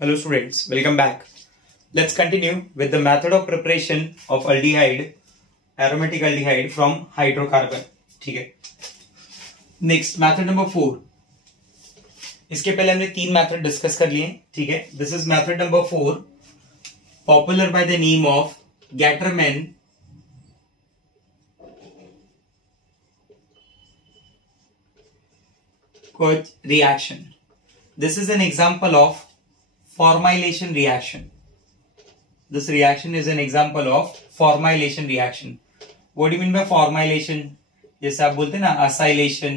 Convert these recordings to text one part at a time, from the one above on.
Hello students, welcome back. Let's continue with the method of preparation of aldehyde, aromatic aldehyde from hydrocarbon. ठीक है. Next method number 4. इसके पहले हमने 3 method discuss कर लिए. ठीक है. This is method number 4, popular by the name of Gattermann-Koch reaction. This is an example of formylation reaction. This reaction is an example of formylation reaction. What do you mean by formylation? जैसे आप बोलते हैं ना acylation,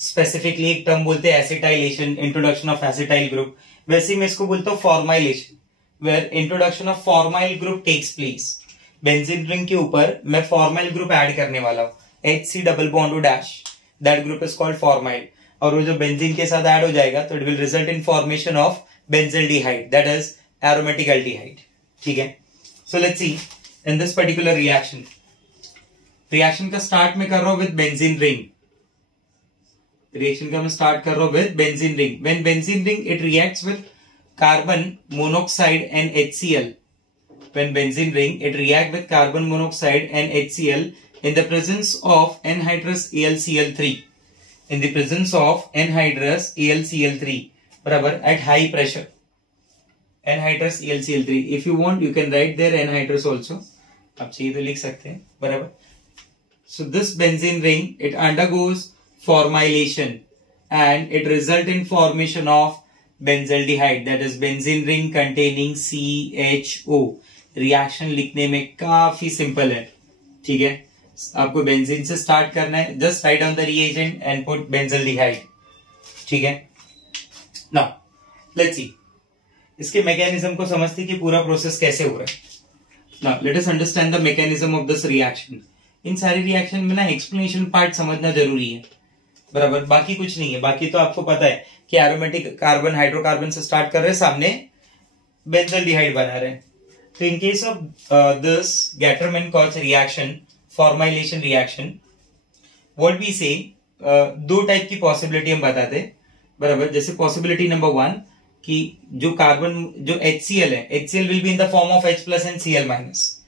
specifically एक term बोलते हैं acetylation, introduction of acetyl group. वैसे मैं इसको बोलता हूँ formylation, where introduction of formyl group takes place. Benzene ring के ऊपर मैं formyl group ऐड करने वाला हूँ, HC double bond O dash. That group is called formyl. और वो जो बेंजीन के साथ ऐड हो जाएगा तो it will result in formation of benzaldehyde, that is aromatic aldehyde. ठीक है. So let's see in this particular reaction. Reaction का start में कर रहा हूं with benzene ring. Reaction का मैं start कर रहा हूं with benzene ring. When benzene ring it reacts with carbon monoxide and HCl. When benzene ring it react with carbon monoxide and HCl in the presence of anhydrous AlCl3. In the presence of anhydrous AlCl3. बराबर at high pressure. Anhydrous AlCl3. If you want, you can write there anhydrous also. आप चाहिए तो लिख सकते हैं. बराबर. So this benzene ring it undergoes formylation and it result in formation of benzaldehyde. That is benzene ring containing CHO. Reaction लिखने में काफी सिंपल है. ठीक है. आपको बेंजीन से स्टार्ट करना है. Just write down the reagent and put benzaldehyde. ठीक है. Now, let's see. इसके मैकेनिज्म को समझते कि पूरा प्रोसेस कैसे हो रहा है. Now, let us understand the mechanism of this reaction. इन सारी रिएक्शन में ना एक्सप्लेनेशन पार्ट समझना जरूरी है. बराबर. बाकी कुछ नहीं है. बाकी तो आपको पता है कि एरोमेटिक कार्बन हाइड्रोकार्बन से स्टार्ट कर रहे हैं, सामने बेंजल्डिहाइड बना रहे हैं. तो in case of this Gattermann Koch reaction, formylation reaction, what we say, दो टाइप की पॉसिबिलिटी हम बताते हैं. बराबर. जैसे पॉसिबिलिटी नंबर 1 कि जो कार्बन जो HCl है, HCl will be in the form of H plus and Cl minus.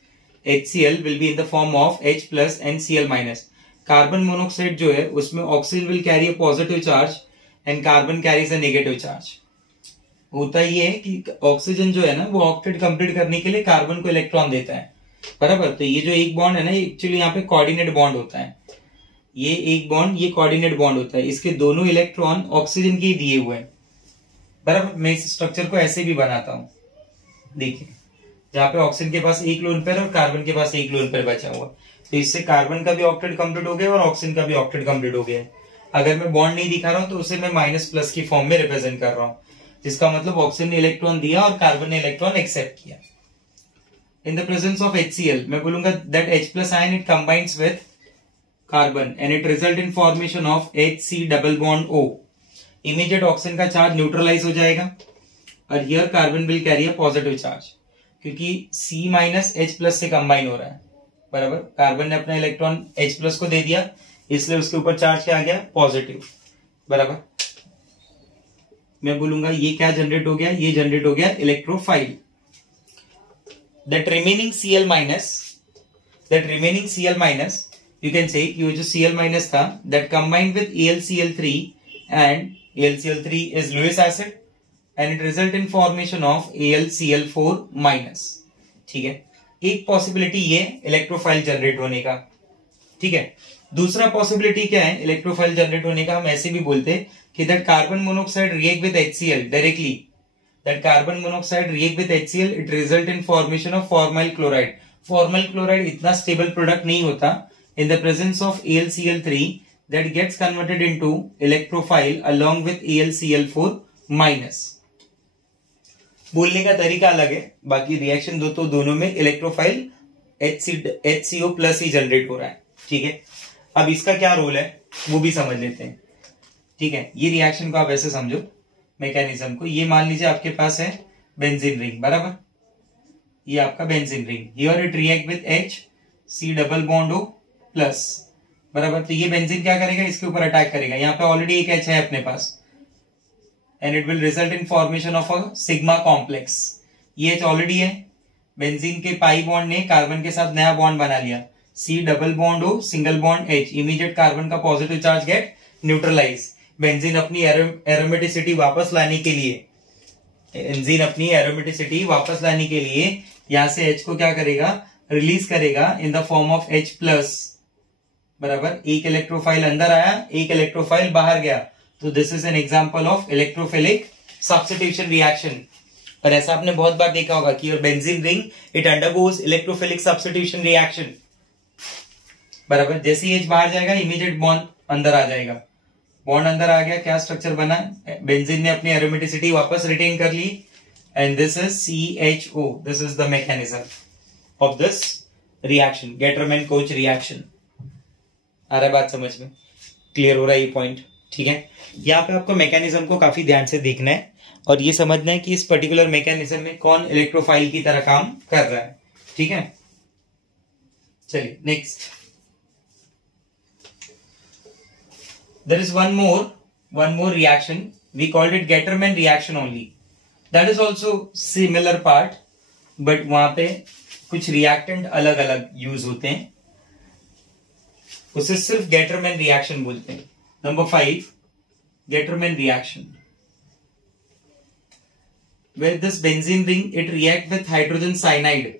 HCl will be in the form of H plus and Cl minus. Carbon monoxide जो है उसमें oxygen will carry a positive charge and carbon carries a negative charge. होता ये है कि oxygen जो है ना वो ऑक्टेट कंप्लीट करने के लिए कार्बन को इलेक्ट्रॉन देता है. बराबर. तो ये जो एक बॉन्ड है ना, एक्चुअली यहाँ पे कोऑर्डिनेट बॉन्ड होता है. ये एक बॉन्ड, ये कोऑर्डिनेट बॉन्ड होता है. इसके दोनों इलेक्ट्रॉन ऑक्सीजन के दिए हुए हैं. बराबर. मैं इस स्ट्रक्चर को ऐसे भी बनाता हूं. देखिए, जहां पे ऑक्सीजन के पास एक लोन पेयर और कार्बन के पास एक लोन पेयर बचा हुआ, तो इससे कार्बन का भी ऑक्टेट कंप्लीट हो गया और ऑक्सीजन का भी ऑक्टेट कंप्लीट हो गया. अगर मैं बॉन्ड नहीं दिखा रहा हूं तो उसे मैं माइनस प्लस की फॉर्म में रिप्रेजेंट कर रहा हूं, जिसका मतलब ऑक्सीजन ने इलेक्ट्रॉन दिया और कार्बन ने इलेक्ट्रॉन एक्सेप्ट किया. In the presence of HCl, मैं बोलूंगा that H plus ion it combines with carbon and it result in formation of HC double bond O. Immediate oxygen का चार्ज न्यूट्रलाइज हो जाएगा और here carbon will carry a positive charge, क्योंकि C minus H plus से combine हो रहा है. बराबर. कार्बन ने अपना इलेक्ट्रॉन H plus को दे दिया, इसलिए उसके ऊपर चार्ज क्या आ गया? पॉजिटिव. बराबर. मैं बोलूंगा ये क्या जनरेट हो गया? ये जनरेट हो गया electrophile. That remaining Cl minus, you can say कि वो जो Cl minus था, that combined with AlCl3 and AlCl3 is Lewis acid and it result in formation of AlCl4 minus. ठीक है. एक पॉसिबिलिटी ये इलेक्ट्रोफाइल जनरेट होने का. ठीक है. दूसरा पॉसिबिलिटी क्या है इलेक्ट्रोफाइल जनरेट होने का? हम ऐसे भी बोलते हैं कि that carbon monoxide react with HCl directly. That carbon monoxide react with HCl, it result in formation of formyl chloride. Formyl chloride इतना stable product नहीं होता. In the presence of AlCl3, that gets converted into electrophile along with AlCl4 minus. बोलने का तरीका अलग है, बाकी reaction तो दोनों में इलेक्ट्रोफाइल HCO प्लस ही जनरेट हो रहा है. ठीक है. अब इसका क्या रोल है वो भी समझ लेते हैं. ठीक है. ये रिएक्शन को आप ऐसे समझो मैकेनिज्म को. ये मान लीजिए आपके पास है बेंजीन रिंग. बराबर. ये आपका benzene ring. Here it react with H C double bond O plus. बराबर. तो ये बेंजीन क्या करेगा? इसके ऊपर अटैक करेगा. यहाँ पे ऑलरेडी एक H है अपने पास, and it will result in formation of a sigma complex. ये H ऑलरेडी है, बेंजीन के पाई बॉन्ड ने कार्बन के साथ नया बॉन्ड बना लिया, C double bond O single bond H, immediate carbon का positive charge get neutralise. Benzene अपनी एरोमेटिसिटी वापस लाने के लिए, यहां से H को क्या करेगा, रिलीज करेगा in the form of H plus. बराबर, एक इलेक्ट्रोफाइल अंदर आया, एक इलेक्ट्रोफाइल बाहर गया. तो this is an example of electrophilic substitution reaction. और ऐसा आपने बहुत बार देखा होगा कि your benzene ring it undergoes electrophilic substitution reaction. बराबर, जैसे ही H बाहर जाएगा इमीडिएट बॉन्ड अंदर आ जाएगा. बॉन्ड अंदर आ गया, क्या स्ट्रक्चर बना, बेंजीन ने अपनी एरोमेटिसिटी वापस रिटेन कर ली, and this is CHO. This is the mechanism of this reaction, Gattermann Koch reaction. आ रहा है बात समझ में, क्लियर हो रहा है ये पॉइंट? ठीक है, यहाँ पे आपको मैकेनिज्म को काफी ध्यान से देखना है और ये समझना है कि इस पर्टिकुलर मैकेनिज्म में कौन इलेक्ट्रोफाइल की तरह काम कर रहा है. ठीक है, चलिए next. There is one more reaction. We called it Getterman reaction only. That is also similar part, but वहां पे कुछ reactant अलग अलग यूज होते हैं, उसे सिर्फ Getterman reaction बोलते हैं. Number 5, Getterman reaction. Where this benzene ring it react with hydrogen cyanide.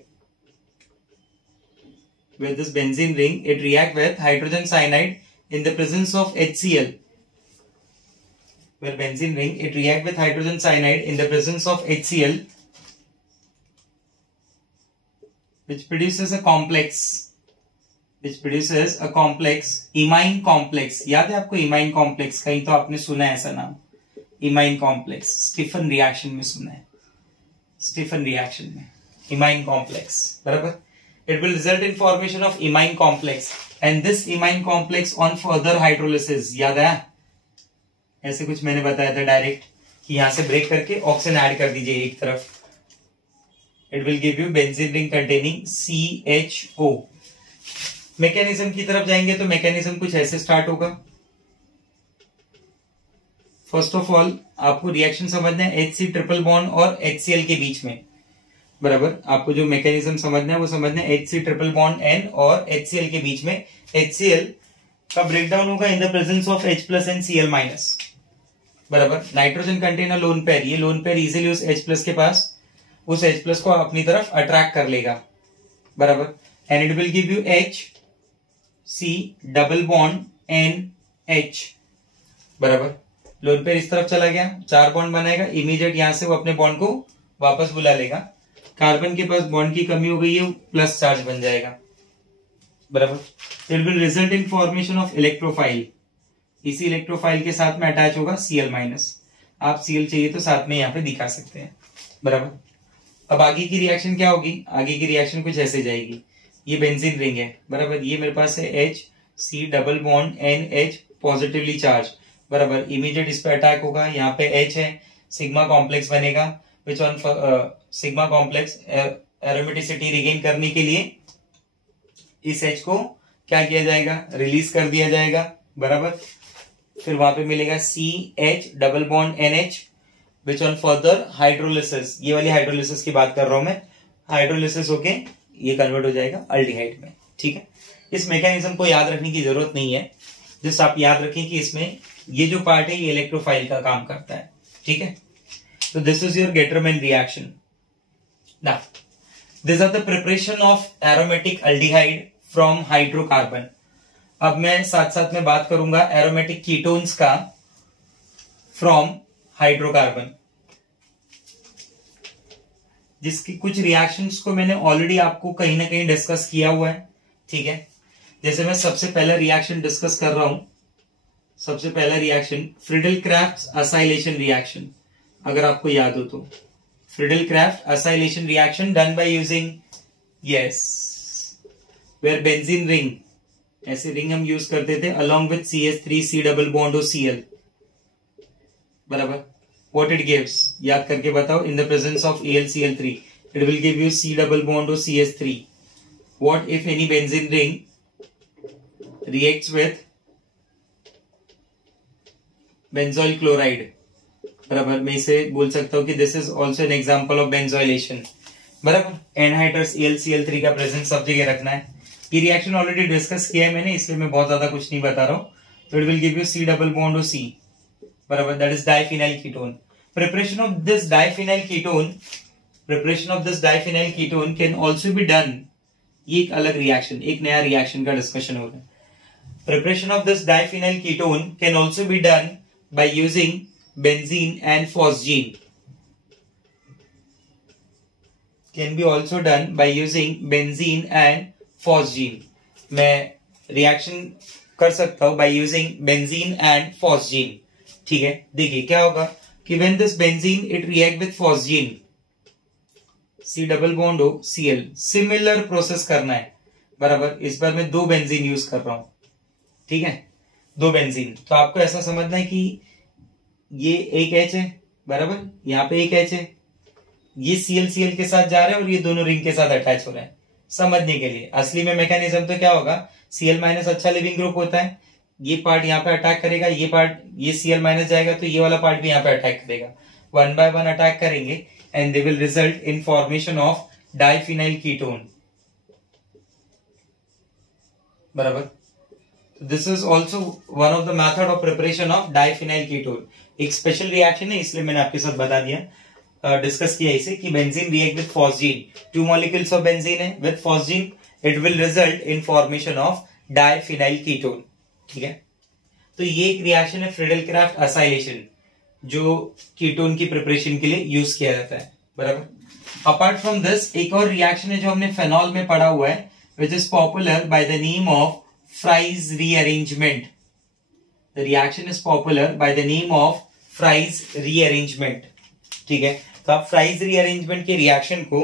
Where this benzene ring it react with hydrogen cyanide in the presence of HCl. Where benzene ring it react with hydrogen cyanide in the presence of HCl, which produces a complex imine complex. याद है आपको imine complex? कहीं तो आपने सुना है ऐसा नाम, imine complex. स्टीफन रिएक्शन में सुना है, स्टीफन रिएक्शन में imine complex. बराबर, it will result in formation of imine complex. And this imine complex on further hydrolysis, याद है ऐसे कुछ मैंने बताया था डायरेक्ट कि यहां से ब्रेक करके ऑक्सीजन ऐड कर दीजिए एक तरफ. It will give you benzene ring containing CHO. Mechanism की तरफ जाएंगे तो मैकेनिज्म कुछ ऐसे स्टार्ट होगा. फर्स्ट ऑफ ऑल आपको रिएक्शन समझना है HC ट्रिपल बॉन्ड और HCl के बीच में. बराबर, आपको जो मैकेनिज्म समझना है वो समझना है HC ट्रिपल बॉन्ड N और HCl के बीच में. HCl का ब्रेकडाउन होगा in the presence of H plus and Cl minus. बराबर, nitrogen contain a lone pair, ये लोन पेयर इजीली उस H प्लस के पास, उस H प्लस को अपनी तरफ अट्रैक्ट कर लेगा. बराबर, and it will give you HC double bond NH. बराबर, लोन पेयर इस तरफ चला गया, 4 बॉन्ड बनाएगा, इमीडिएट यहां से वो अपने बॉन्ड को वापस बुला लेगा. कार्बन के पास बॉन्ड की कमी हो गई है, प्लस चार्ज बन जाएगा. बराबर, it will result in formation of electrophile. इसी इलेक्ट्रोफाइल के साथ में अटैच होगा Cl माइनस. आप Cl चाहिए तो साथ में यहाँ पे दिखा सकते हैं. बराबर, अब आगे की रिएक्शन क्या होगी? आगे की रिएक्शन कुछ ऐसे जाएगी. ये बेंजीन रिंग है. बराबर, ये मेरे पास है H C double bond NH positively charge. बराबर, इमीडिएट इस पे अटैक होगा, यहाँ पे H है, सिग्मा कॉम्प्लेक्स बनेगा, which on sigma complex aromaticity regain करने के लिए इस H को क्या किया जाएगा, रिलीज कर दिया जाएगा. बराबर, फिर वहां पे मिलेगा CH double bond NH which on further hydrolysis. ये वाली हाइड्रोलिसिस की बात कर रहा हूं मैं. हाइड्रोलिसिस होके ये कन्वर्ट हो जाएगा अल्डिहाइड में. ठीक है, इस मैकेनिज्म को याद रखने की जरूरत नहीं है, जस्ट आप याद रखें कि इसमें ये जो पार्ट है ये इलेक्ट्रोफाइल का काम करता है. ठीक है, so this is your Getterman reaction. Now, these are the preparation of aromatic aldehyde from hydrocarbon. अब मैं साथ साथ में बात करूंगा एरोमेटिक कीटोन्स का फ्रॉम हाइड्रोकार्बन, जिसकी कुछ रिएक्शंस को मैंने ऑलरेडी आपको कहीं ना कहीं डिस्कस किया हुआ है. ठीक है, जैसे मैं सबसे पहला रिएक्शन डिस्कस कर रहा हूं. सबसे पहला रिएक्शन फ्रिडल-क्राफ्ट असाइलेशन रिएक्शन, अगर आपको याद हो तो. Friedel-craft acylation reaction done by using var benzene ring, ऐसे रिंग हम यूज करते थे along with CH3 C double bond Cl. बराबर, व्हाट इट गिव्स, याद करके बताओ. इन the presence of AlCl3 it will give you C double bond CH3. What if any benzene ring reacts with benzoyl chloride, बराबर। मैं इसे बोल सकता हूँ कि this is also an example of benzoylation, बराबर। एनहाइड्रस AlCl3 का प्रेजेंस सब जगह रखना है। ये रिएक्शन ऑलरेडी डिस्कस किया है मैंने, इसलिए मैं बहुत ज्यादा कुछ नहीं बता रहा हूँ। तो it will give you C double bond C, बराबर, that is diphenyl ketone. Preparation of this diphenyl ketone can also be done, ये एक अलग रिएक्शन, एक नया रिएक्शन का डिस्कशन हो रहा है। Preparation of this diphenyl ketone can also be done by using benzene and phosgene. Can be also done by using benzene and phosgene. मैं रिएक्शन कर सकता हूं by using benzene and phosgene. ठीक है, देखिए क्या होगा कि when this benzene it react with phosgene, C double bond O Cl, similar process करना है, बराबर। इस बार मैं 2 बेंजीन यूज कर रहा हूं, ठीक है, 2 बेंजीन। तो आपको ऐसा समझना है कि ये एक H है, बराबर, यहाँ पे एक H है, ये Cl के साथ जा रहा है और ये दोनों रिंग के साथ अटैच हो रहे हैं। समझने के लिए असली में मैकेनिज्म तो क्या होगा, Cl माइनस अच्छा लिविंग ग्रुप होता है, ये पार्ट यहाँ पे अटैक करेगा, ये पार्ट, ये Cl माइनस जाएगा तो ये वाला पार्ट भी यहाँ पे अटैक करेगा, 1 by 1 अटैक करेंगे and they will result in formation of diphenyl ketone, बराबर। This is also one of the method of preparation of diphenyl ketone. एक स्पेशल रिएक्शन है, इसलिए मैंने आपके साथ बता दिया, डिस्कस किया इसे कि benzene react with phosgene, 2 molecules of benzene है, with phosgene it will result in formation of diphenyl ketone, ठीक है। तो ये एक रिएक्शन है फ्रीडेलक्राफ्ट असाइलेशन, जो कीटोन की प्रिपरेशन के लिए यूज किया जाता है, बराबर। अपार्ट फ्रॉम दिस एक और रिएक्शन है जो हमने फेनॉल में पढ़ा हुआ है, which is popular by the name of Fry's rearrangement. The reaction is popular by the name of Fry's rearrangement. ठीक है, तो आप Fry's rearrangement के रिएक्शन को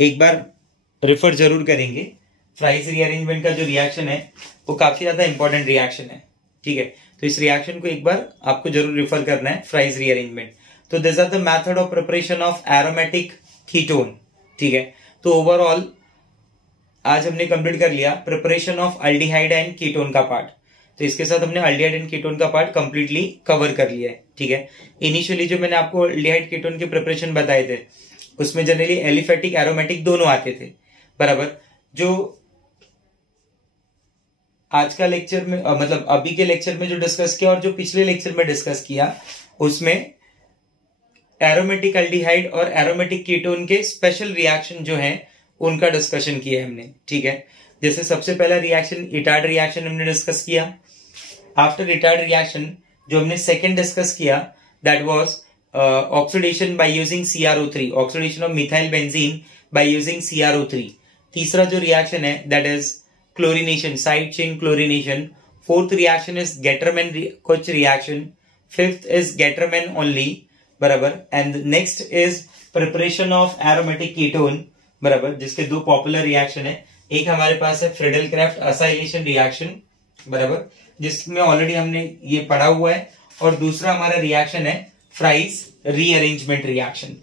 एक बार रिफर जरूर करेंगे। Fry's rearrangement का जो रिएक्शन है वो काफी ज्यादा इंपॉर्टेंट रिएक्शन है, ठीक है। तो इस रिएक्शन को एक बार आपको जरूर रिफर करना है, Fry's rearrangement। तो this are the method of preparation of aromatic ketone, ठीक है। तो ओवरऑल आज हमने कंप्लीट कर लिया preparation of aldehyde and ketone का पार्ट। तो इसके साथ हमने अल्डिहाइड एंड कीटोन का पार्ट कंप्लीटली कवर कर लिया है, ठीक है। इनिशियली जो मैंने आपको अल्डिहाइड कीटोन के प्रिपरेशन बताए थे उसमें जनरली एलिफेटिक एरोमेटिक दोनों आते थे, बराबर। जो आज का लेक्चर में मतलब अभी के लेक्चर में जो डिस्कस किया और जो पिछले लेक्चर में डिस्कस किया उसमें एरोमेटिक अल्डिहाइड और एरोमेटिक कीटोन के स्पेशल रिएक्शन जो है उनका डिस्कशन किया है हमने, ठीक है। जैसे सबसे पहला रिएक्शन इटार्ड रिएक्शन हमने डिस्कस किया। आफ्टर इटार्ड रिएक्शन जो हमने सेकंड डिस्कस किया that was oxidation by using CrO3, oxidation of methyl benzene by using CrO3। तीसरा जो रिएक्शन है that is chlorination, side chain chlorination. Fourth reaction is Gattermann Koch reaction. Fifth is Gattermann only, बराबर। And next is preparation of aromatic ketone, बराबर, जिसके 2 popular reaction है। एक हमारे पास है फ्रीडेलक्राफ्ट असाइलेशन रिएक्शन, बराबर, जिसमें ऑलरेडी हमने ये पढ़ा हुआ है, और दूसरा हमारा रिएक्शन है फ्राइज रीअरेंजमेंट रिएक्शन,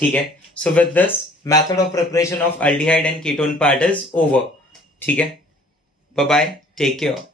ठीक है। So with this method of preparation of aldehyde and ketone part is over, ठीक है। Bye bye, take care.